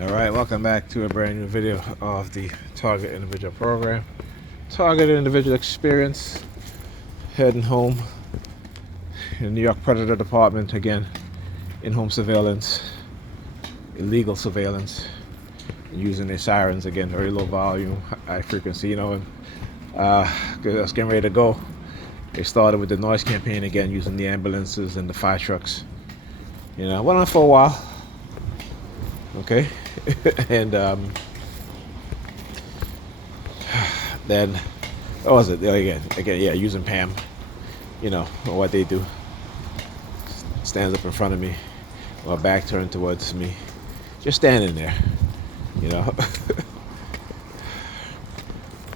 All right, welcome back to a brand new video of the Target Individual Program. Target Individual Experience, heading home in New York Predator Department again, in-home surveillance, illegal surveillance, using their sirens again, very low volume, high frequency, and that's getting ready to go. They started with the noise campaign again, using the ambulances and the fire trucks. Went on for a while. Okay. And then what was it again, yeah, using Pam, what they do, stands up in front of me, my back turned towards me, just standing there. Yeah,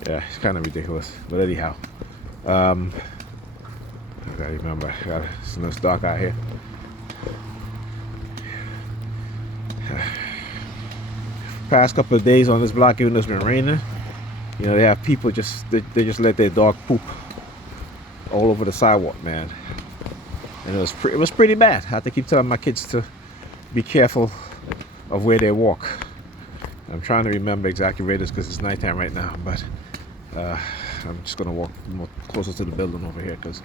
it's kind of ridiculous, but anyhow, I gotta remember, it's dark out here. Past couple of days on this block, even though it's been raining, they have people they just let their dog poop all over the sidewalk, man. And it was pretty bad. I had to keep telling my kids to be careful of where they walk. I'm trying to remember exactly where it is because it's nighttime right now, but I'm just gonna walk more closer to the building over here because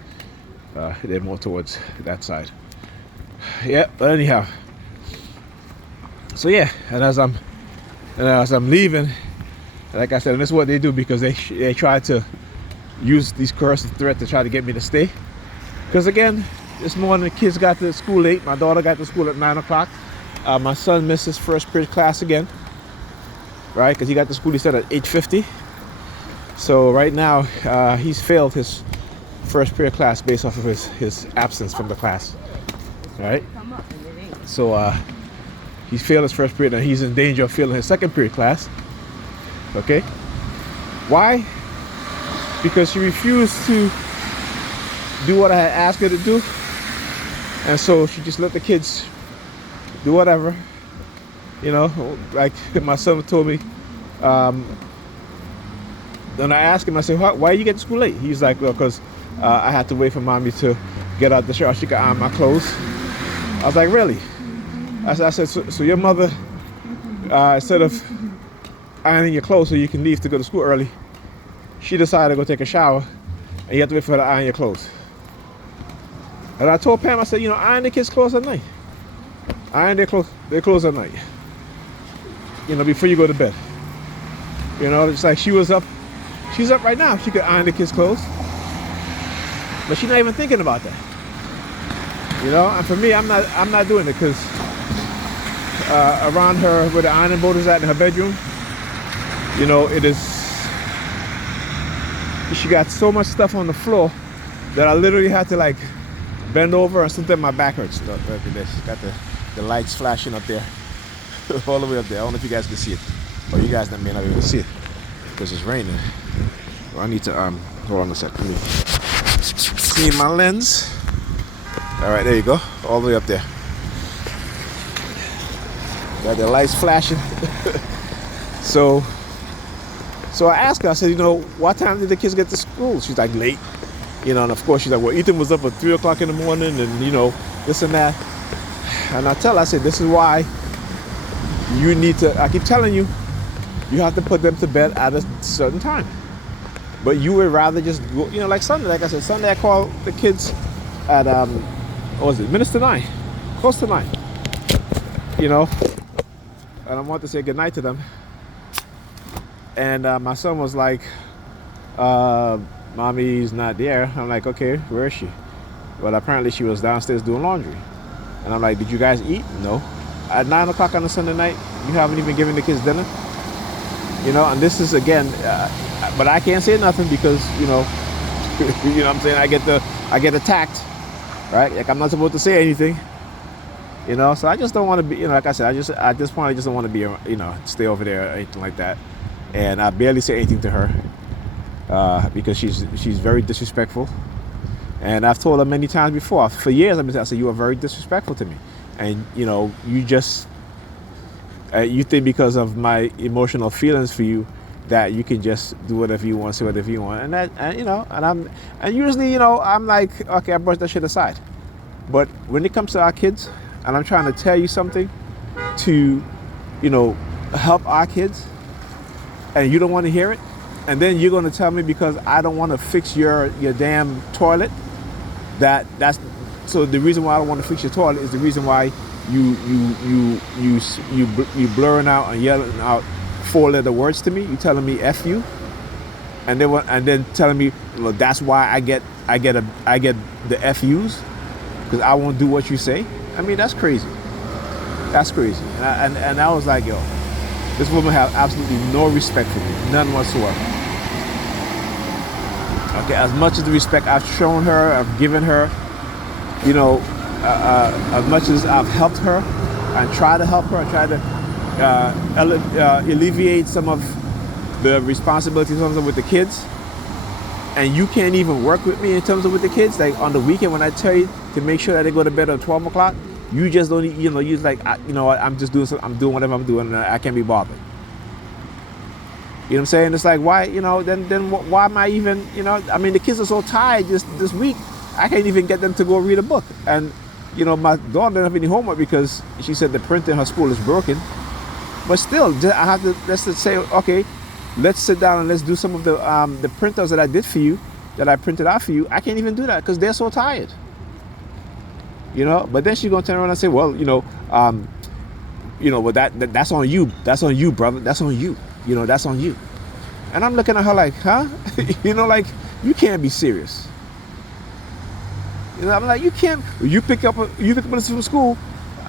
they're more towards that side. Yeah, but anyhow, so yeah, and as I'm leaving, like I said, and this is what they do because they try to use these coercive threats to try to get me to stay. Because again, this morning the kids got to school late. My daughter got to school at 9 o'clock. My son missed his first period class again, right? Because he got to school, he said, at 8:50. So right now, he's failed his first period class based off of his absence from the class, right? So he's failed his first period and he's in danger of failing his second period class. Okay? Why? Because she refused to do what I had asked her to do. And so she just let the kids do whatever. Like my son told me, then I asked him, I said, why you get to school late? He's like, well, because I had to wait for mommy to get out the shower. She could iron my clothes. I was like, really? I said, so your mother, instead of ironing your clothes so you can leave to go to school early, she decided to go take a shower, and you have to wait for her to iron your clothes. And I told Pam, I said, iron the kids' clothes at night. Iron their clothes at night. Before you go to bed. It's like she's up right now. She could iron the kids' clothes, but she's not even thinking about that. And for me, I'm not doing it because around her where the ironing board is at in her bedroom, it is, she got so much stuff on the floor that I literally had to like bend over and something my back hurts. Look at this. She's got the lights flashing up there, all the way up there. I don't know if you guys can see it, or you guys may not be able to see it because it's raining. Well, I need to hold on a sec. Let me see my lens. All right, there you go, all the way up there. Got the lights flashing. So I asked her, I said, what time did the kids get to school? She's like, late. And of course she's like, well, Ethan was up at 3 o'clock in the morning and, this and that. And I tell her, I said, this is why you need to, I keep telling you, you have to put them to bed at a certain time. But you would rather just go, like Sunday, like I said, Sunday I called the kids at, what was it, minutes to 9, close to 9. And I wanted to say goodnight to them. And my son was like, mommy's not there. I'm like, okay, where is she? Well, apparently she was downstairs doing laundry. And I'm like, did you guys eat? No. At 9 o'clock on a Sunday night, you haven't even given the kids dinner? And this is, again, but I can't say nothing because, what I'm saying? I get attacked, right? Like I'm not supposed to say anything. So I just don't want to be, like I said, at this point, I just don't want to be, stay over there or anything like that. And I barely say anything to her because she's very disrespectful. And I've told her many times before, for years, I said, you are very disrespectful to me. And, you just, you think because of my emotional feelings for you that you can just do whatever you want, say whatever you want. And that, and usually, I'm like, okay, I brush that shit aside. But when it comes to our kids, and I'm trying to tell you something to, help our kids, and you don't want to hear it, and then you're going to tell me because I don't want to fix your damn toilet, that's so the reason why I don't want to fix your toilet is the reason why you blurring out and yelling out 4-letter words to me. You telling me F you, and then telling me, well, that's why I get the FUs because I won't do what you say. I mean, that's crazy. That's crazy. And I was like, yo, this woman have absolutely no respect for me, none whatsoever. Okay, as much as the respect I've shown her, I've given her, you know, as much as I've helped her and try to help her, I try to alleviate some of the responsibilities with the kids, and you can't even work with me in terms of with the kids. Like on the weekend when I tell you to make sure that they go to bed at 12 o'clock, you just don't, you know, you're like, you know what, I'm just doing something, I'm doing whatever I'm doing, and I can't be bothered. You know what I'm saying? It's like, why, you know, then why am I even, you know, I mean, the kids are so tired this week, I can't even get them to go read a book. And, you know, my daughter doesn't have any homework because she said the printer in her school is broken. But still, I have to, let's just say, okay, let's sit down and let's do some of the printers that I did for you, that I printed out for you. I can't even do that because they're so tired. You know, but then she's gonna turn around and say, well, well, that's on you. That's on you, brother. That's on you. You know, that's on you. And I'm looking at her like, huh? You know, like, you can't be serious. You know, I'm like, you can't. You pick up this from school.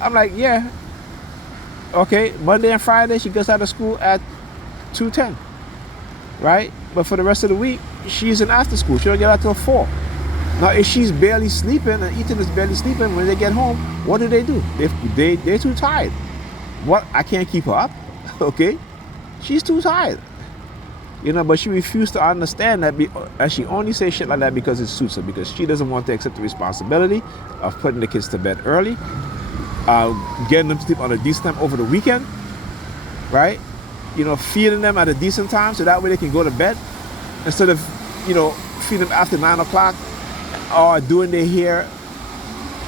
I'm like, yeah. Okay, Monday and Friday she gets out of school at 2:10, right? But for the rest of the week, she's in after school. She don't get out till 4. Now, if she's barely sleeping and Ethan is barely sleeping, when they get home, what do? They're too tired. What? I can't keep her up. Okay, she's too tired. You know, but she refused to understand that, and she only says shit like that because it suits her, because she doesn't want to accept the responsibility of putting the kids to bed early, getting them to sleep on a decent time over the weekend, right? You know, feeding them at a decent time so that way they can go to bed instead of, you know, feeding them after 9 o'clock or doing their hair,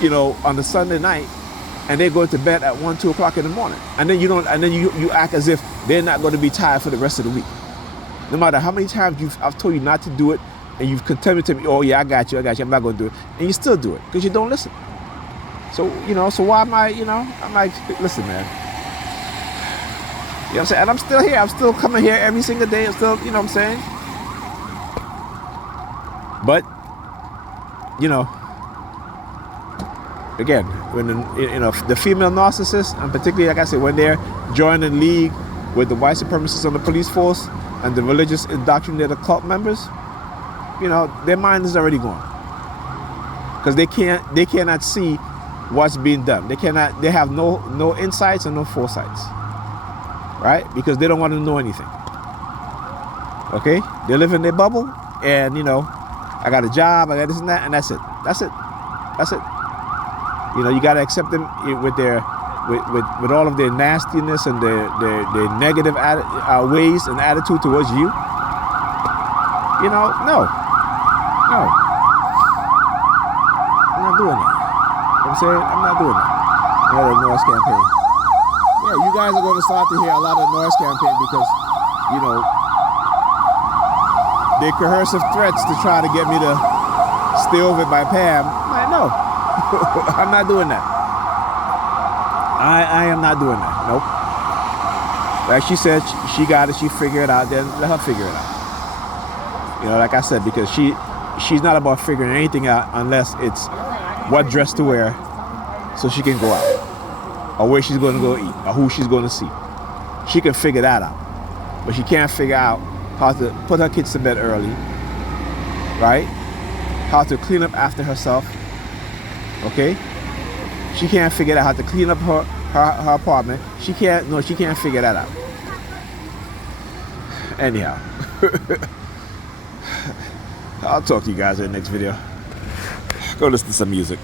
you know, on the Sunday night, and they go to bed at 1, 2 o'clock in the morning, and then you act as if they're not going to be tired for the rest of the week. No matter how many times I've told you not to do it, and you've continued to me, oh yeah, I got you, I'm not going to do it, and you still do it because you don't listen. So, you know, so why am I, you know, I'm like, listen, man. You know what I'm saying? And I'm still here. I'm still coming here every single day. I'm still, you know what I'm saying? But, you know, again, when the female narcissists, and particularly, like I said, when they're joining league with the white supremacists on the police force and the religious indoctrinated cult members, you know, their mind is already gone, because they cannot see what's being done. They have no insights and no foresights, right? Because they don't want to know anything. Okay, they live in their bubble, and you know, I got a job, I got this and that, and that's it. You know, you got to accept them with all of their nastiness and their negative ways and attitude towards you. You know, no, I'm not doing that. You know what I'm saying? I'm not doing that. I had a noise campaign. Yeah, you guys are going to start to hear a lot of noise campaign because, you know, their coercive threats to try to get me to stay over by Pam. I'm like, no, I'm not doing that. I am not doing that. Nope. Like she said, she got it. She figured it out. Then let her figure it out. You know, like I said, because she's not about figuring anything out unless it's what dress to wear so she can go out, or where she's going to go eat, or who she's going to see. She can figure that out, but she can't figure out how to put her kids to bed early, right? How to clean up after herself. Okay? She can't figure out how to clean up her apartment. She can't figure that out. Anyhow, I'll talk to you guys in the next video. Go listen to some music.